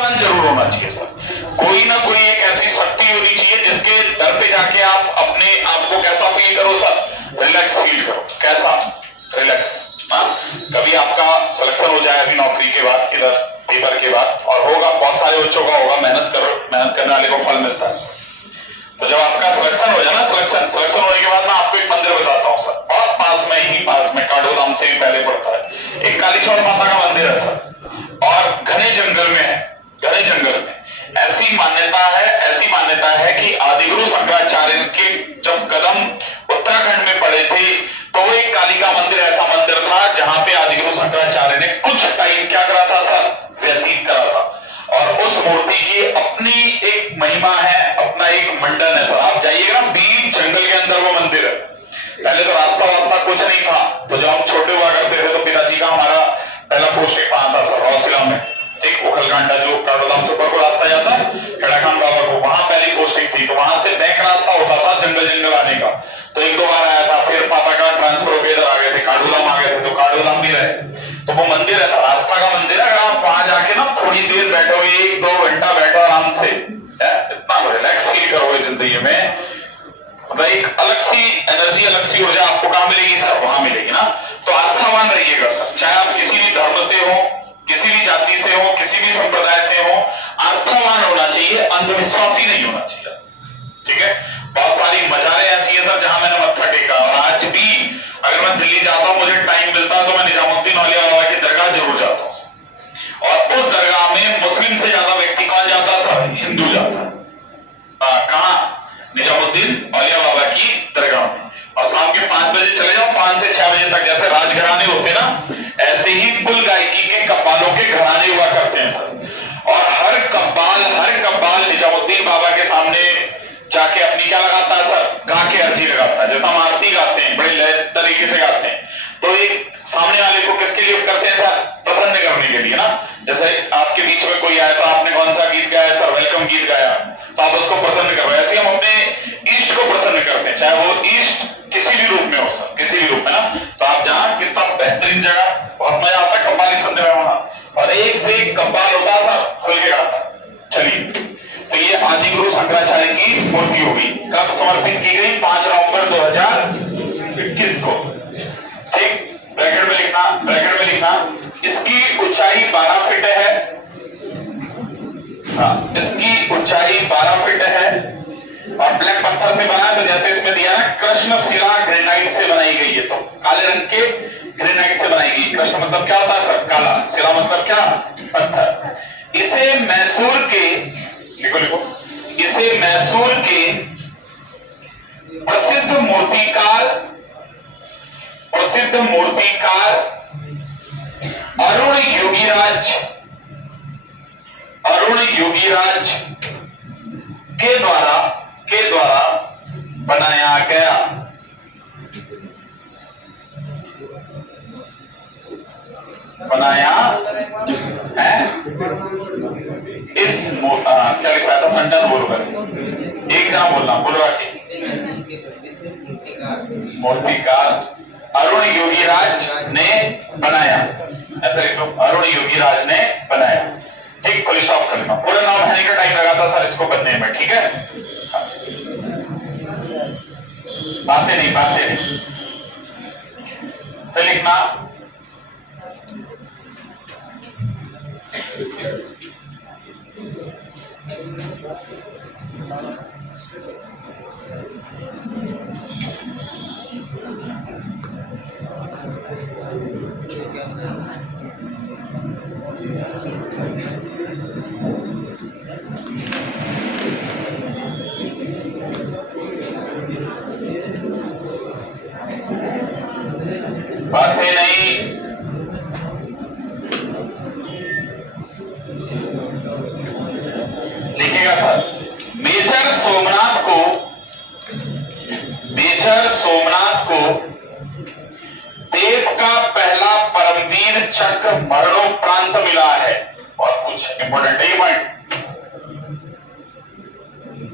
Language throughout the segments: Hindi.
आस्थावान जरूर होना चाहिए सर। कोई ना कोई एक ऐसी शक्ति होनी चाहिए जिसके दर पे जाके आप अपने आप को कैसा फील करो सर, रिलैक्स फील करो। कैसा? रिलैक्स। कभी आपका सिलेक्शन हो जाए अभी नौकरी के बाद, इधर पेपर के बाद, और होगा, बहुत सारे बच्चों का होगा, मेहनत करो, मेहनत करने वाले को फल मिलता है सर। तो जब आपका सिलेक्शन हो जाए ना, सिलेक्शन होने के बाद मैं आपको एक मंदिर बताता हूँ सर, बहुत पास में ही, पास में काठगोदाम से भी पहले पड़ता है। एक कालीचौड़ माता का मंदिर है सर, और घने जंगल में है। घने जंगल में ऐसी मान्यता है कि आदिगुरु शंकराचार्य के जब कदम उत्तराखंड में पड़े थे तो वो एक कालिका मंदिर, ऐसा मंदिर था जहां पे आदिगुरु शंकराचार्य ने कुछ टाइम क्या करा था सर, व्यतीत करा था। और उस मूर्ति की अपनी एक महिमा है, अपना एक मंडन है सर। आप जाइएगा, बीच जंगल के अंदर वो मंदिर है। पहले तो रास्ता वास्ता कुछ नहीं था, तो जब हम छोटे हुआ करते थे तो पिताजी का हमारा पहला पोस्टिंग वहां था सर, रौसिला में। ठीक उखलकांडा जो काठगोदाम से ऊपर को रास्ता जाता है खेड़ाखान बाबा को, वहां पहली पोस्टिंग थी। तो वहां से बैक रास्ता होता था जंगल आने का। तो एक दो बार आया था, फिर पापा का ट्रांसफर होकर इधर आ गए थे, काठगोदाम आ गए थे, तो काठगोदाम भी रहे। तो वो मंदिर है सर, आस्था का मंदिर है। अगर आप वहां जाके ना थोड़ी देर बैठोगे, 1-2 घंटा बैठो आराम से, इतना रिलैक्स फील करोगे जिंदगी में, मतलब एक अलग सी एनर्जी, अलग सी ऊर्जा आपको कहां मिलेगी सर, वहां मिलेगी ना। तो आस्थावान रहिएगा सर, चाहे आप किसी भी धर्म से हो, किसी भी जाति से हो, किसी भी संप्रदाय से हो, आस्थावान होना चाहिए, अंधविश्वासी नहीं होना चाहिए। ठीक है, बहुत सारी मजारें ऐसी है सर जहां मैंने मत्था टेका, और आज भी अगर मैं दिल्ली जाता हूं, मुझे टाइम मिलता है तो मैं निजामुद्दीन औलिया बाबा की दरगाह जरूर जाता हूं। और उस दरगाह में मुस्लिम से ज्यादा व्यक्ति कौन जाता है सर, हिंदू जाता है। कहां? निजामुद्दीन औलिया बाबा की दरगाह में। और शाम के 5 बजे चले जाओ, 5 से 6 बजे तक, जैसे राजघराने होते ना, ऐसे ही कुल गायकी के कव्वालों के घराने हुआ करते हैं सर। और हर कव्वाल निजामुद्दीन बाबा के सामने जाके अपनी क्या लगाता है सर, गा के अर्जी लगाता है। जैसा हम आरती गाते हैं, बड़े लय तरीके से गाते हैं, तो एक सामने वाले को किसके लिए करते हैं सर, प्रसन्न करने के लिए ना। जैसे आपके बीच में कोई आया तो आपने कौन सा गीत गाया सर, वेलकम गीत गाया, तो आप उसको प्रसन्न कर रहे हैं। ऐसे हम अपने इष्ट को प्रसन्न करते हैं, चाहे वो इष्ट किसी भी रूप में हो सर, किसी भी रूप में ना। तो आप जहां, कितना बेहतरीन जगह, बहुत मजा आता है कव्वाली सुनने में वहां, और एक से एक कव्वाल होता है सर, खुल के गाता। चलिए, तो ये आदिगुरु शंकराचार्य की मूर्ति होगी, कब समर्पित की गई, 5 नवंबर 2021 को। ठीक, ब्रैकेट में लिखना, इसकी ऊंचाई 12 फीट है। हाँ, इसकी ऊंचाई 12 फीट है, और ब्लैक पत्थर से बना है। तो जैसे इसमें दिया ना, कृष्ण शिला ग्रेनाइट से बनाई गई है, तो काले रंग के ग्रेनाइट से बनाई गई। कृष्ण मतलब क्या होता है सर, काला, शिला मतलब क्या, पत्थर। इसे मैसूर के, लिखो, इसे मैसूर के प्रसिद्ध मूर्तिकार अरुण योगीराज के द्वारा बनाया गया। है इस क्या लिखा था, सेंटेंस बोलकर एक जहां बोल रहा कि मूर्तिकार अरुण योगीराज ने बनाया, ऐसा लिख लो, अरुण योगीराज ने बनाया। ठीक, फुल स्टॉप करना, पूरा नाम भरने का टाइम लगा था सर इसको बनने में। ठीक है, बातें नहीं तो लिखना। बातें नहीं, लिखेगा सर। मेजर सोमनाथ को देश का पहला परमवीर चक्र मरणोपरांत मिला है। बहुत कुछ इंपॉर्टेंट है ये पॉइंट।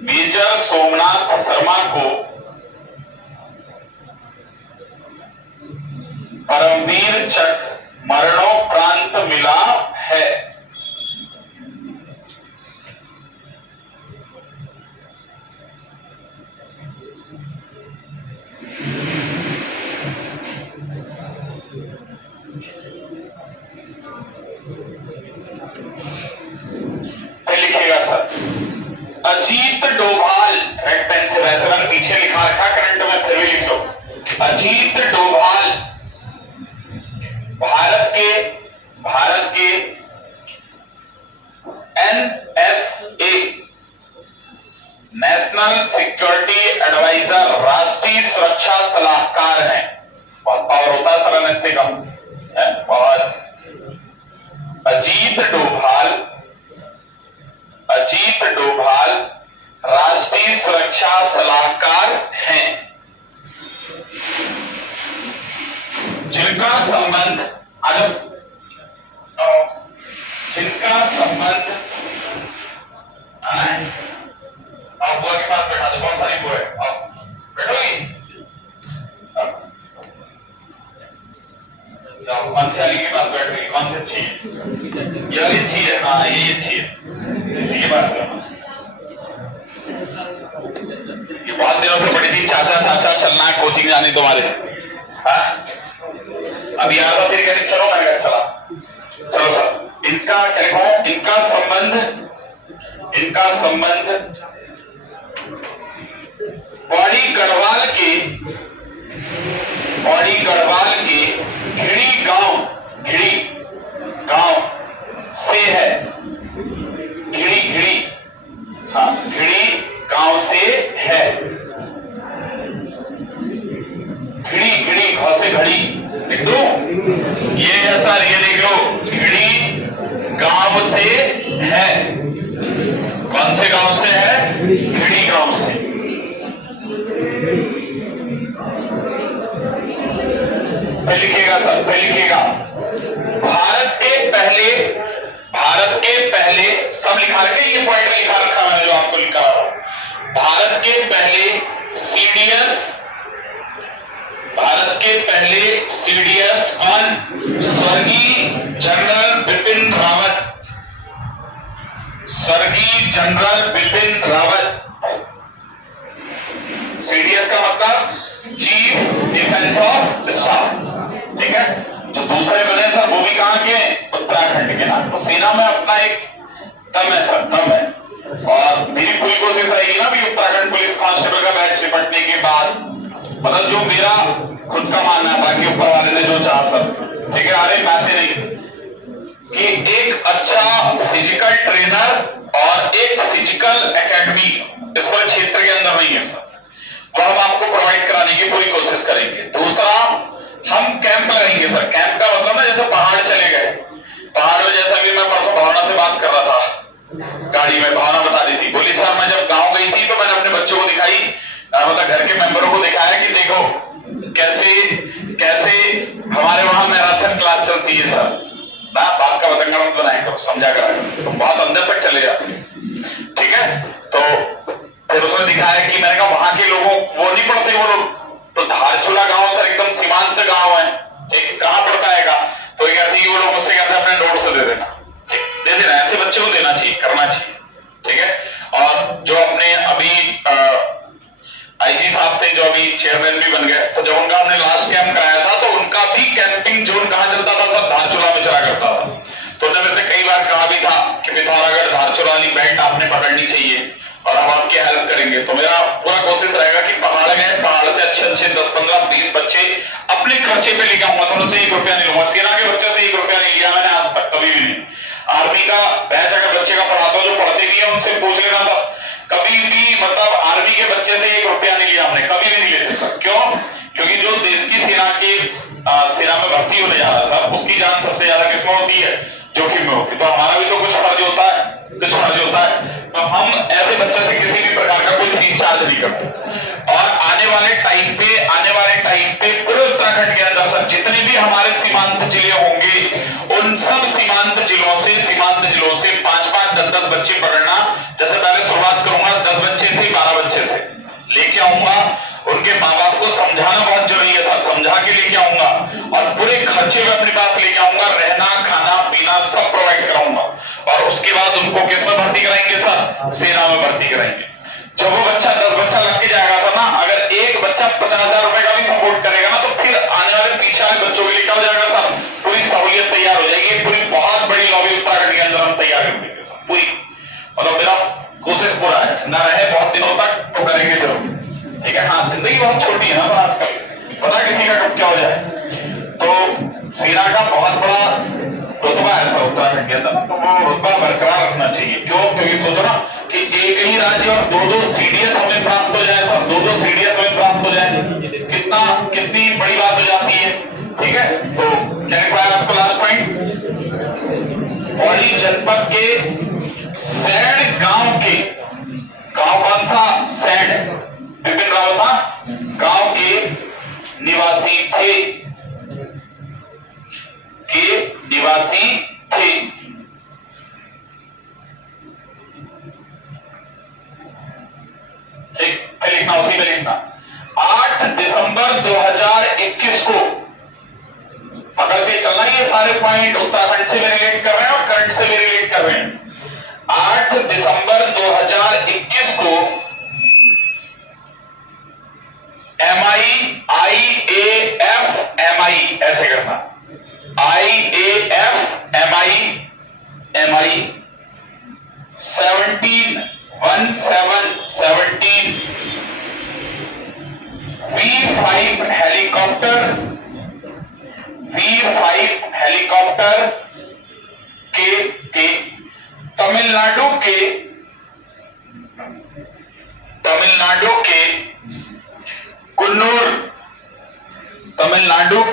मेजर सोमनाथ शर्मा को परमवीर चक्र मरणोपरांत मिला है। अजीत डोभाल भारत के NSA नेशनल सिक्योरिटी एडवाइजर राष्ट्रीय सुरक्षा सलाहकार हैं। बहुत पावर होता है सर NSA का। और अजीत डोभाल राष्ट्रीय सुरक्षा सलाहकार हैं, जिनका संबंध बुआ के पास बैठा दो, बहुत सारी बुआ है, बैठोगी? कौन सी वाली के पास बैठोगी? कौन सी अच्छी है? ये वाली अच्छी है। हाँ ये अच्छी है, इसी के पास। ये बहुत दिनों से पड़ी थी, चाचा चलना है कोचिंग जानी तुम्हारे। हाँ अभी आ रहा, फिर कह रही चलो, मैंने कहा चला। चलो सर, इनका क्या लिखा है? इनका संबंध बड़ी गढ़वाल के घिड़ी गांव से है। घिड़ी गांव से है। घिड़ी घ से घड़ी लिख दो। ये है सर, ये देख लो, घिड़ी गांव से है। कौन से गांव से है? घिड़ी गांव से। लिखिएगा सर, लिखिएगा। भारत के पहले सब लिखा रखे, ये पॉइंट में लिखा रखा मैंने जो आपको लिखा रहा हूं। भारत के पहले सीडीएस कौन? स्वर्गीय जनरल बिपिन रावत। सीडीएस का मतलब चीफ डिफेंस ऑफ स्टाफ, ठीक है। जो दूसरे बने सर वो भी कहां के? उत्तराखंड के ना। तो सेना में अपना एक दम है सर, दम है। और मेरी पूरी कोशिश रहेगी ना भी उत्तराखंड पुलिस कांस्टेबल का बैच निपटने के बाद, मतलब जो मेरा खुद का मानना है, बाकी ऊपर वाले ने जो चाहा सर, ठीक है। अरे बातें नहीं कि एक अच्छा फिजिकल ट्रेनर और एक फिजिकल एकेडमी इस पूरे क्षेत्र के अंदर नहीं है सर, वो हम आपको प्रोवाइड कराने की पूरी कोशिश करेंगे। दूसरा, हम कैंप लगाएंगे सर। कैंप का मतलब ना, जैसे पहाड़ चले गए, पहाड़ में जैसा कि मैं परसों भावना से बात कर रहा था गाड़ी में, भावना बता रही थी, बोली सर मैं जब गांव गई थी तो मैंने अपने बच्चों को दिखाई, मतलब घर के मेंबरों को दिखाया कि देखो कैसे हमारे वहां मैराथन क्लास चलती है सर ना। बात का बतंगा मत बनाया करो, समझा करा तो बहुत अंदर तक चले जाते, ठीक है। तो फिर उसने दिखाया कि मैंने कहा वहां के लोगों वो नहीं पढ़ते वो लोग, तो धारचूला गांव सर एकदम सीमांत गांव है, ठीक, कहां पड़ता है का? तो ये कहती है वो लोग मुझसे कहते हैं अपने नोट से दे देना, ठीक, दे देना, ऐसे बच्चे को देना चाहिए, करना चाहिए, ठीक है। और जो अपने अभी आईजी साहब थे जो अभी चेयरमैन भी बन गए, तो जब उनका हमने लास्ट कैंप कराया था तो उनका भी कैंपिंग जोन कहां चलता था सर? धारचूला में चला करता था। तो उन्होंने मेरे से कई बार कहा भी था कि पिथौरागढ़ धारचूला वाली बेल्ट आपने पकड़नी चाहिए और हम आपकी हेल्प करेंगे। तो मेरा पूरा कोशिश रहेगा कि पहाड़ गए, पहाड़ से अच्छे 10, 15, 20 बच्चे अपने खर्चे पे लेके आऊंगा सर, उनसे 1 रुपया नहीं लूंगा। सेना के बच्चे से 1 रुपया नहीं लिया मैंने आज तक, कभी भी नहीं। आर्मी का बैच अगर बच्चे का पढ़ाता हूं, जो पढ़ते नहीं है उनसे पूछ लेना सर, कभी भी मतलब आर्मी के बच्चे से 1 रुपया नहीं लिया हमने, कभी भी नहीं लेते सर। क्यों? क्योंकि जो देश की सेना में भर्ती होने जा रहा है सर, उसकी जान सबसे ज्यादा किसमें होती है? जोखिम में होती है। तो हमारा भी तो कुछ फर्ज होता है। तो हम ऐसे बच्चे से किसी भी प्रकार का कोई फीस चार्ज नहीं करते। और आने वाले टाइम पे पूरे उत्तराखंड के अंदर सर जितने भी हमारे सीमांत जिले होंगे, उन सब सीमांत जिलों से 5-5, 10-10 बच्चे पकड़ना। जैसे पहले शुरुआत करूंगा 10 बच्चे से, 12 बच्चे से लेके आऊंगा। उनके माँ बाप को समझाना बहुत जरूरी है सर, समझा के लेके आऊंगा और पूरे खर्चे में अपने पास लेके आऊंगा, रहना खाना पीना सब प्रोवाइड कराऊंगा। और उसके बाद उनको किस में भर्ती कराएंगे सर? सेना में भर्ती कराएंगे। जब वो बच्चा 10 बच्चा लग के जाएगा सर ना, अगर एक बच्चा 50,000 रुपए का भी सपोर्ट करेगा ना, तो फिर आने वाले पीछे वाले बच्चों के लिए क्या हो जाएगा सर? पूरी सहूलियत तैयार हो जाएगी। पूरी बहुत बड़ी लॉबी उत्तराखंड के अंदर हम तैयार कर देंगे सर, पूरी। मतलब मेरा कोशिश पूरा है, ना रहे बहुत दिनों तक तो करेंगे जरूर, ठीक है। हाँ जिंदगी बहुत छोटी है ना सर आजकल, पता सेना का बहुत बड़ा रुतबा ऐसा उत्तराखंड के अंदर, तो वो रुतबा बरकरार रखना चाहिए। क्यों? क्योंकि सोचो ना कि एक ही राज्य और दो सीडीएस हमें प्राप्त हो जाए, सब दो सीडीएस हमें प्राप्त हो जाए, कितनी बड़ी बात हो जाती है। ठीक है, तो क्या लिखा है आपको लास्ट पॉइंट? पौड़ी जनपद के सैंड गांव के, गांव कौन सा? सैंड, बिपिन रावत गांव के निवासी थे, ठीक है, लिखना उसी में लिखना। 8 दिसंबर 2021 को पकड़ के चलना, ये सारे पॉइंट उत्तराखंड से भी रिलेट कर रहे हैं और करंट से भी रिलेट कर रहे हैं। 8 दिसंबर 2021 को MI ऐसे करना, IAF MI 17 V5 हेलीकॉप्टर के तमिलनाडु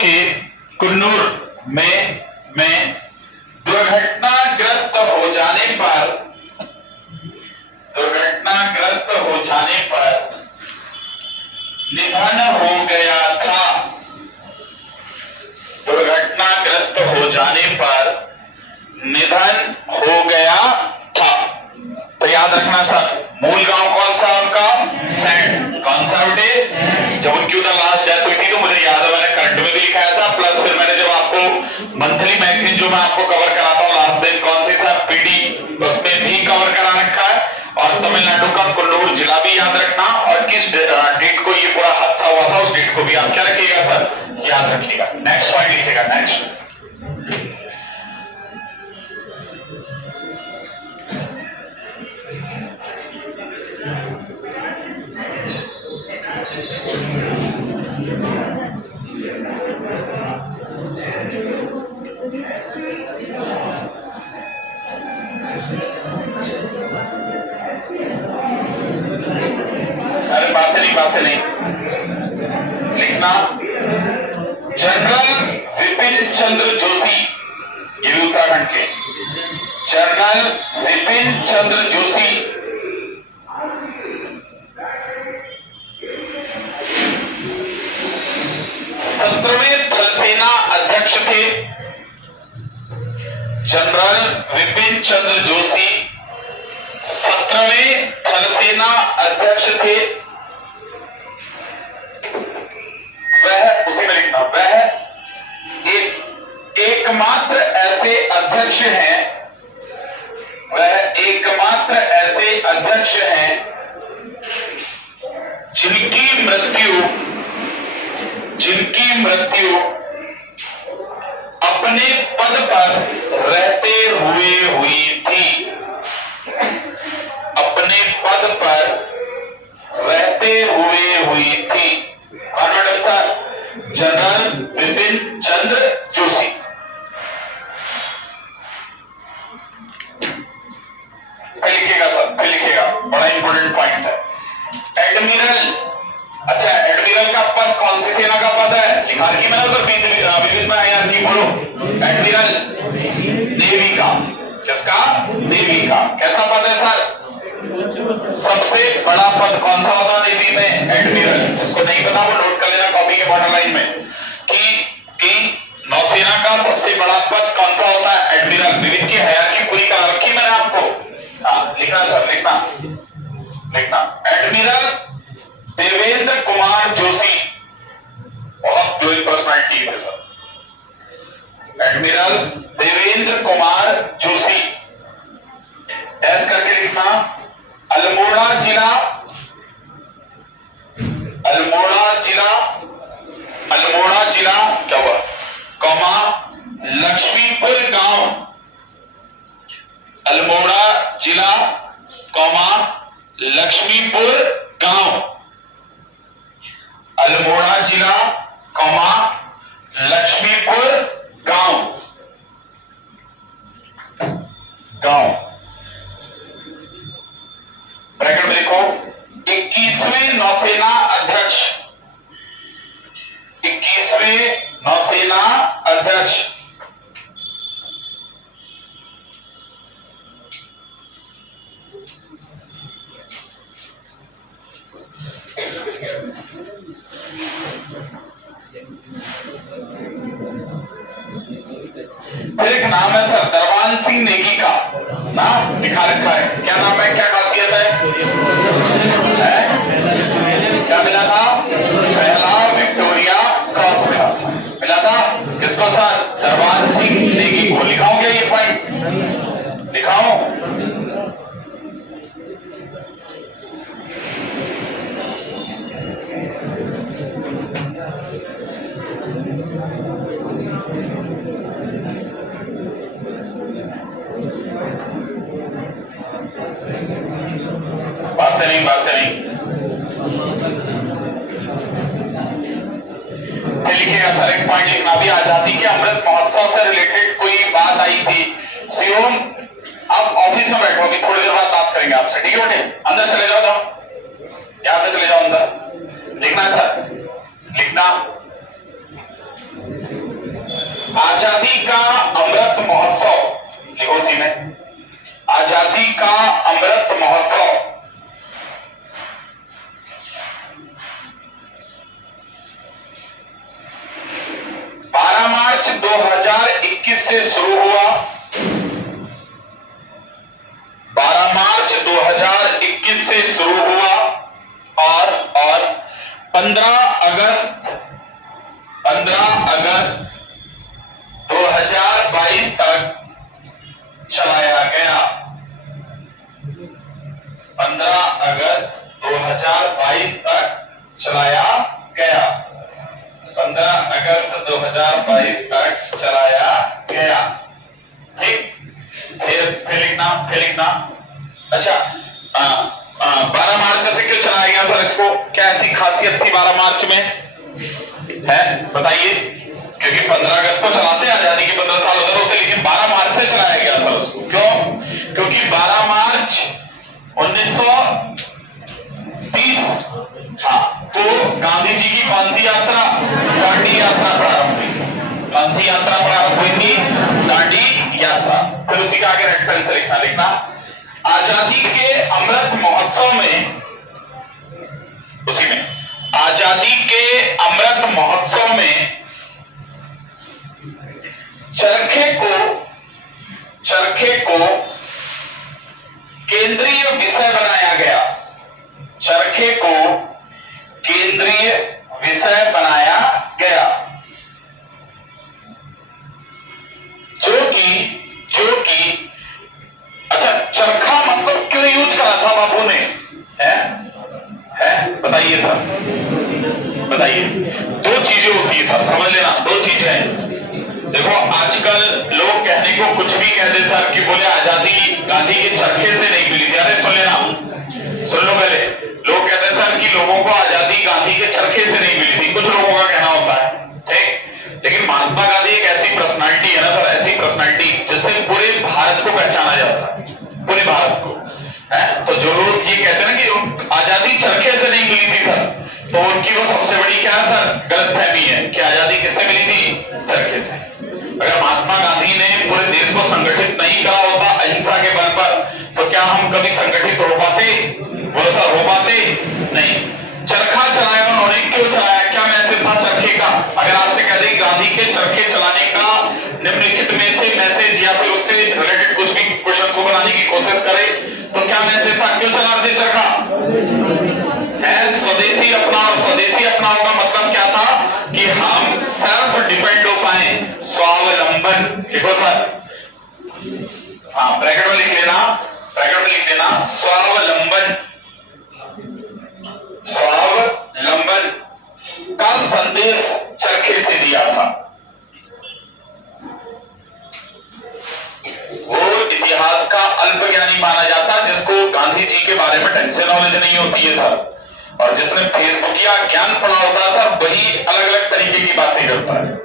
के कुन्नूर में दुर्घटनाग्रस्त हो जाने पर निधन हो गया था। दुर्घटनाग्रस्त हो जाने पर निधन हो गया था। तो याद रखना सर, मूल गांव कौन सा उनका? सैंड। कौन सा बेटे? जब उनकी उधर लास्ट डेथ हुई थी तो मुझे याद है मैंने करंट में भी लिखाया था, प्लस फिर मैंने जब आपको मंथली मैगजीन जो मैं आपको कवर कराता हूँ लास्ट दिन कौन सी सर? पीडी, उसमें भी कवर करा रखा है। और तमिलनाडु का कुन्नूर जिला भी याद रखना, और किस डेट को ये पूरा हादसा हुआ था उस डेट को भी आप क्या रखिएगा सर? याद रखिएगा। नेक्स्ट पॉइंट लिखिएगा, नेक्स्ट। अरे बातें नहीं लिखना। जनरल विपिन चंद्र जोशी, ये भी उत्तराखंड के, जनरल विपिन चंद्र जोशी 17वें थल सेना अध्यक्ष थे। जनरल विपिन चंद्र जोशी 17वें थल सेना अध्यक्ष थे। वह, उसी में लिखना, वह एकमात्र ऐसे अध्यक्ष हैं, वह एकमात्र ऐसे अध्यक्ष हैं जिनकी मृत्यु अपने पद पर रहते हुए हुई थी। अपने पद पर रहते हुए हुई थी। कौन madam sir? General Vipin Chandra Joshi. लिखिएगा सर, फिर लिखिएगा, बड़ा इंपॉर्टेंट पॉइंट है। एडमिरल, अच्छा एडमिरल का पद कौन सी सेना का पद है? लिखा रखी मैंने उधर विविध में यार की बोलो। एडमिरल नेवी का, किसका? नेवी का। कैसा पद है सर? सबसे बड़ा पद कौन सा होता है नेवी में? एडमिरल। जिसको नहीं पता वो नोट कर लेना कॉपी के बॉर्डर लाइन में कि नौसेना का सबसे बड़ा पद कौन सा होता है? एडमिरल। विविध की हायरार्की पूरी करा रखी मैंने आपको। हाँ लिखना सर, लिखना। एडमिरल देवेंद्र कुमार जोशी, बहुत ग्लोइंग पर्सनालिटी है सर। एडमिरल देवेंद्र कुमार जोशी, ऐस करके लिखना। अल्मोड़ा जिला क्या हुआ? कौमा लक्ष्मीपुर गांव। अल्मोड़ा जिला कौमा लक्ष्मीपुर गांव। अल्मोड़ा जिला कौमा लक्ष्मीपुर गांव, गांव, ब्रैकेट में लिखो 21वें नौसेना अध्यक्ष, 21वें नौसेना अध्यक्ष फिर एक नाम है सर दरबान सिंह नेगी का नाम लिखा रखा है, क्या नाम है, क्या खासियत है? क्या मिला था? पहला विक्टोरिया क्रॉस मिला था किसको सर? दरबान सिंह नेगी को। लिखाऊं क्या ये पॉइंट? लिखाऊं? बात नहीं लिखिएगा सर, एक पॉइंट लिखना भी, आजादी के अमृत महोत्सव से रिलेटेड कोई बात आई थी। शिवम आप ऑफिस में बैठो, अभी थोड़ी देर बाद बात करेंगे आपसे, ठीक है बेटे? अंदर चले जाओ, यहां से चले जाओ अंदर। लिखना है सर, लिखना आजादी का अमृत महोत्सव, लिखो सी में आजादी का अमृत महोत्सव 12 मार्च 2021 से शुरू हुआ, 12 मार्च 2021 से शुरू हुआ और 15 अगस्त 2022 तक चलाया गया। 15 अगस्त 2022 तक चलाया गया। 15 अगस्त 2022 तक चलाया गया। ठीक, फिर लिखना। अच्छा 12 मार्च से क्यों चलाया गया सर इसको? क्या ऐसी खासियत थी 12 मार्च में है, बताइए? क्योंकि 15 अगस्त को चलाते हैं, आजादी के 15 साल उधर होते, लेकिन 12 मार्च से चलाया गया सर उसको। क्यों? क्योंकि 12 मार्च 1930 तो गांधी जी की कौन सी यात्रा? दांडी यात्रा प्रारंभ हुई। कौन सी यात्रा प्रारंभ हुई थी? दांडी यात्रा। फिर उसी का आगे रेड पेन से लिखना आजादी के अमृत महोत्सव में, उसी में आजादी के अमृत महोत्सव में चरखे को केंद्रीय विषय बनाया गया। चरखे को केंद्रीय विषय बनाया गया, जो कि अच्छा, चरखा मतलब क्यों यूज करा था बापू ने? है बताइए सर, बताइए। दो चीजें होती है सर, समझ लेना, दो चीजें हैं। देखो आजकल लोग कहने को कुछ भी कहते सर, कि बोले आजादी गांधी के चरखे से नहीं मिली थी। अरे सुन लेना, सुन लो पहले। लोग कहते हैं सर कि लोगों को आजादी गांधी के चरखे से नहीं मिली थी, कुछ लोगों का कहना होता है, ठीक। लेकिन महात्मा गांधी एक ऐसी पर्सनालिटी है ना सर, ऐसी पर्सनालिटी जिससे पूरे भारत को पहचाना जाता है, पूरे भारत को है। तो जो लोग ये कहते हैं ना कि आजादी चरखे से नहीं मिली थी सर, तो उनकी वो सबसे बड़ी क्या है सर? गलतफहमी है कि आजादी किससे मिली थी? चरखे से। अगर महात्मा गांधी ने पूरे देश को संगठित नहीं करा होता अहिंसा के बल पर, तो क्या हम कभी संगठित हो पाते? बोलो सर, हो पाते नहीं। चरखा चलाया उन्होंने, क्यों चलाया? क्या मैसेज था चरखे का? अगर आपसे कह दें गांधी के चरखे चलाने का निम्नलिखित में से मैसेज या फिर उससे रिलेटेड कुछ भी क्वेश्चन को बनाने की कोशिश करे, तो क्या मैसेज था? क्यों चला रहे चरखा? है स्वदेशी अपनाओ। स्वदेशी अपनाओ का मतलब क्या था? कि हम सेल्फ डिपेंड हो पाए, स्वावलंबन। लिखो सर, हाँ ब्रैकेट में लिख लेना, स्वावलंबन। स्वावलंबन का संदेश चरखे से दिया था। वो इतिहास का अल्पज्ञानी माना जाता जिसको गांधी जी के बारे में ढंग से नॉलेज नहीं होती है सर, और जिसने फेसबुक या ज्ञान पढ़ा होता है सर, वही अलग अलग तरीके की बातें करता है।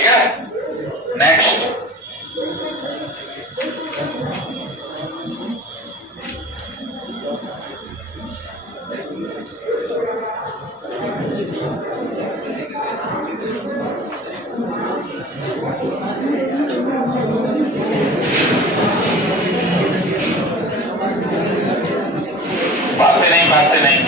ठीक है, नेक्स्ट। भागते नहीं।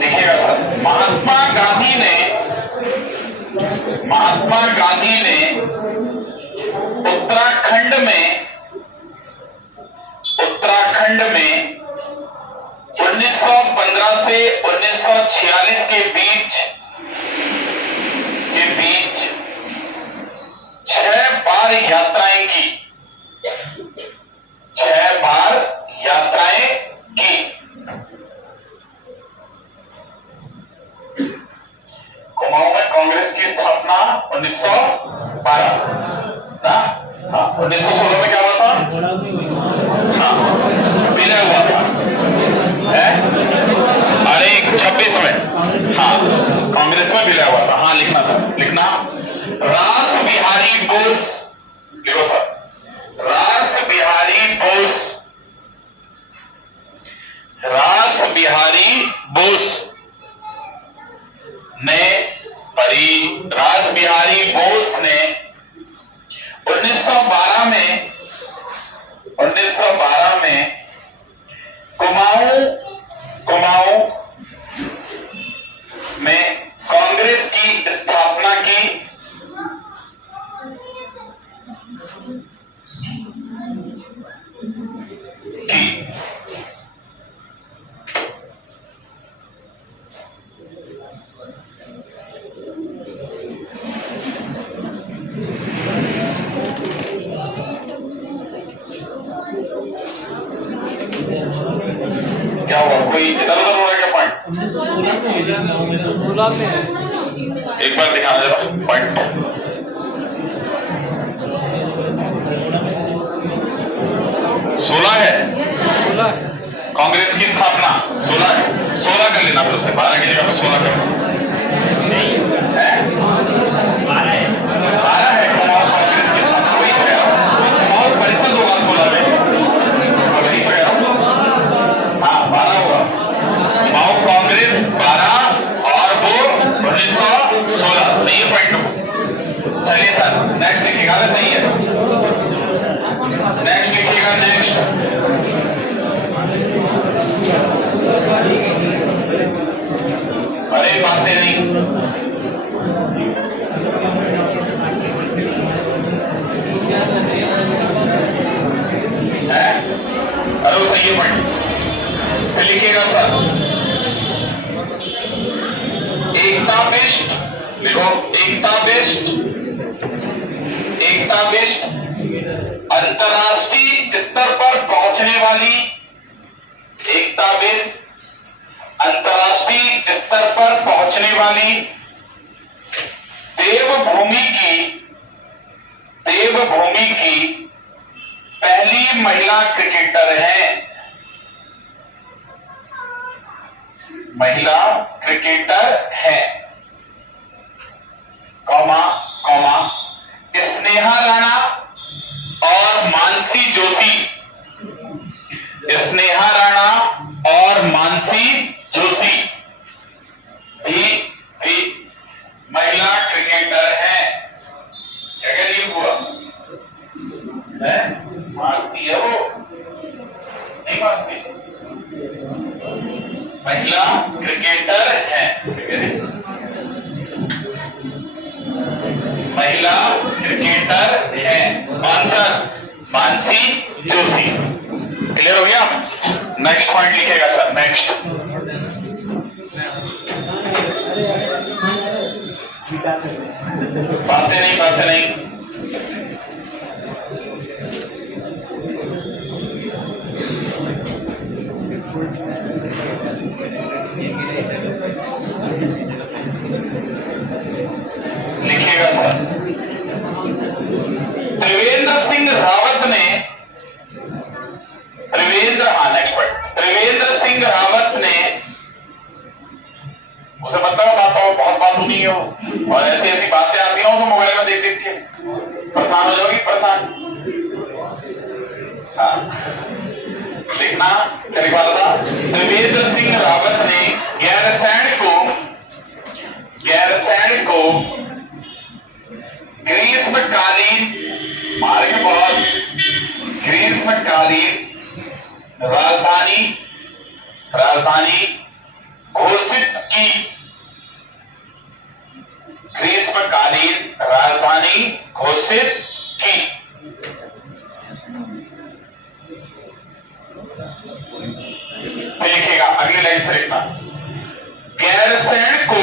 देखिएगा सर, महात्मा गांधी ने उत्तराखंड में 1915 से 1946 के बीच 6 बार यात्राएं की। कुमाऊं में कांग्रेस की स्थापना 1912 ना, 1916 में क्या हुआ था? विलय हुआ था, अरे 26 में, हाँ कांग्रेस में विलय हुआ था। हाँ लिखना सर, लिखना। रास बिहारी बोस, लिखो सर, रास बिहारी बोस ने 1912 में कुमाऊं में कांग्रेस की स्थापना की। क्या हुआ, कोई इधर उधर हो रहा है क्या पॉइंट? एक बार दिखाना जरा पॉइंट। 16 है कांग्रेस की स्थापना, 16 है। 16 कर लेना फिर उसे, 12 की जगह पे 16 कर। 12 है कुमाऊं कांग्रेस की स्थापना, वही तो है। कुमाऊं परिषद होगा 16 में, वही तो है। हाँ 12 होगा, कुमाऊं कांग्रेस 12 और वो 1916। सही है पॉइंट। चलिए सर नेक्स्ट लिखिएगा। सही है, नेक्स्ट लिखिएगा। नेक्स्ट अरे बातें नहीं है, अरे वो सही है पॉइंट। फिर लिखिएगा सर एकता बेस्ट, लिखो एकता बेस्ट अंतरराष्ट्रीय स्तर पर पहुंचने वाली, एकता बेस्ट अंतरराष्ट्रीय स्तर पर पहुंचने वाली देवभूमि की पहली महिला क्रिकेटर है। कॉमा स्नेहा राणा और मानसी जोशी। भी महिला क्रिकेटर है। क्या कह रही हुआ है? मारती है वो, नहीं मारती, महिला क्रिकेटर है। महिला क्रिकेटर है। आंसर मानसी जोशी। क्लियर हो गया? नेक्स्ट पॉइंट लिखेगा सर। नेक्स्ट बातें नहीं लिखिएगा सर। त्रिवेंद्र सिंह रावत ने त्रिवेंद्र सिंह रावत ने और ऐसी ऐसी बातें आती ना उसे मोबाइल में देख देख के परेशान हो जाओगी, परेशान। हाँ लिखना क्या लिखवा था, त्रिवेंद्र सिंह रावत ने गैरसैंण को ग्रीष्मकालीन, मारेंगे बहुत, ग्रीष्मकालीन राजधानी घोषित की, ग्रीष्मकालीन राजधानी घोषित की। लिखेगा अगली लाइन से लिखना, गैरसैंण को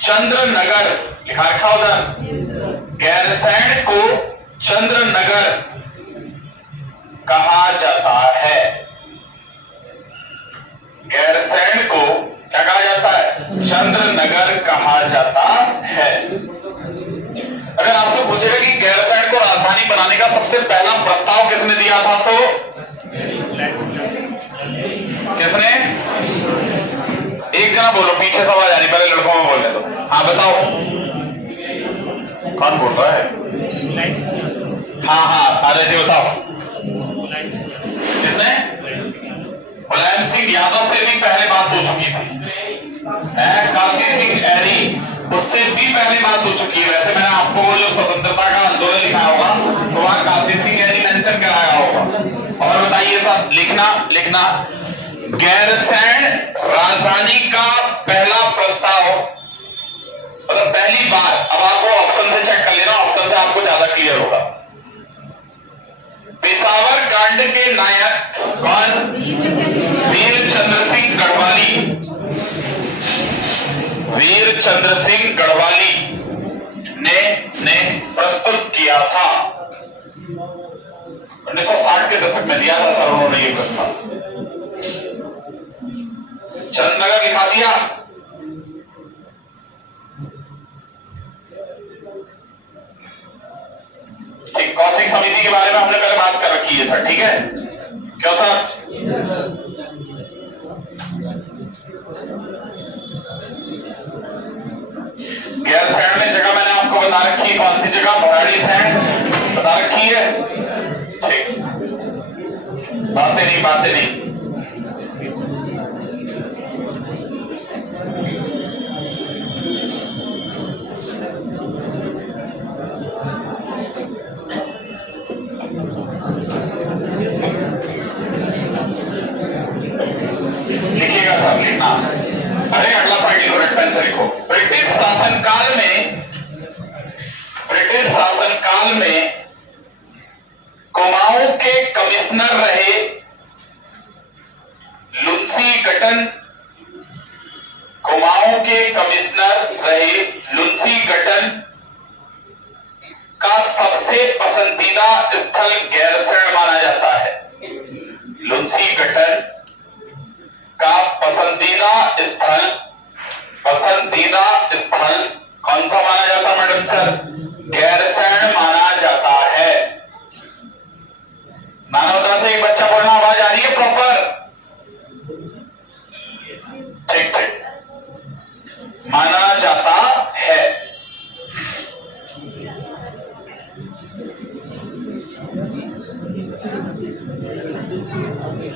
चंद्रनगर, लिखा रखा उधर, गैरसैंण को चंद्रनगर कहा जाता है। गैरसैंण को क्या कहा जाता है, चंद्रनगर कहा जाता है। अगर आपसे पूछेगा कि गैरसैंण को राजधानी बनाने का सबसे पहला प्रस्ताव किसने दिया था, तो किसने, एक जना बोलो, पीछे से आवाज आ रही, पहले लड़कों में बोलने दो। हाँ बताओ कौन बोल रहा है, हाँ अरे जी बताओ, किसने, मुलायम सिंह यादव से भी पहले बात हो चुकी थी, काशी सिंह ऐरी उससे भी पहले बात हो चुकी है। वैसे मैंने आपको वो जो स्वतंत्रता का आंदोलन लिखा होगा तो वहां काशी सिंह ऐरी मेंशन कराया होगा। और बताइए सब, लिखना गैरसैंण राजधानी का पहला प्रस्ताव, मतलब पहली बार। अब आपको ऑप्शन से चेक कर लेना, ऑप्शन से आपको ज्यादा क्लियर होगा। पेशावर कांड के नायक कौन, वीरचंद्र सिंह गढ़वाली, वीरचंद्र सिंह गढ़वाली ने प्रस्तुत किया था। 1960 के दशक में दिया था सर उन्होंने ये प्रस्ताव। चंद्रनगर लिखा दिया, ठीक। कौशिक समिति के बारे में हमने पहले बात कर रखी है सर, ठीक है, क्यों सर? गैरसैंण में जगह मैंने आपको बता रखी है, कौन सी जगह, भराड़ीसैंण बता रखी है, ठीक। बातें नहीं लिखिएगा सब, लिखना। अरे अगला पॉइंट लिखो, रेड पेन से लिखो। ब्रिटिश शासनकाल में कुमाऊं के कमिश्नर रहे लुंसीगटन का सबसे पसंदीदा स्थल गैरसैंण माना जाता है। लुंसीगटन का पसंदीदा स्थल कौन सा माना जाता मैडम सर? गैरसैंण माना जाता है। मानवता से एक बच्चा बोलना, आवाज आ रही है प्रॉपर? ठीक, माना जाता है।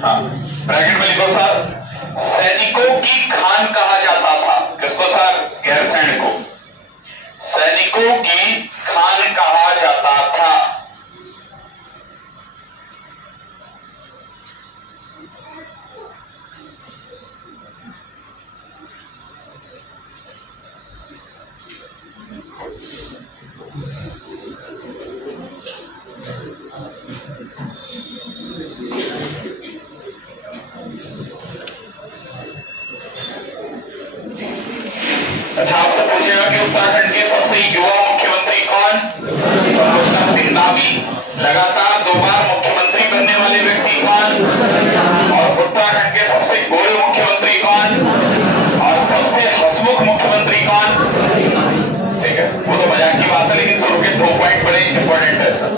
हाँ, ब्रैकेट में लिखो सर, सैनिकों की खान कहा जाता था। किसको सर? गैरसैंण को सैनिकों की खान कहा जाता था। अच्छा, आपसे पूछेगा कि उत्तराखंड के सबसे युवा मुख्यमंत्री कौन? कृष्णा सिंह नावी। लगातार 2 बार मुख्यमंत्री बनने वाले व्यक्ति कौन? और उत्तराखंड के सबसे गोरे मुख्यमंत्री कौन? और सबसे हंसमुख मुख्यमंत्री कौन? ठीक है, वो तो मजाक की बात है, लेकिन शुरू के 2 पॉइंट बड़े इंपॉर्टेंट है सर।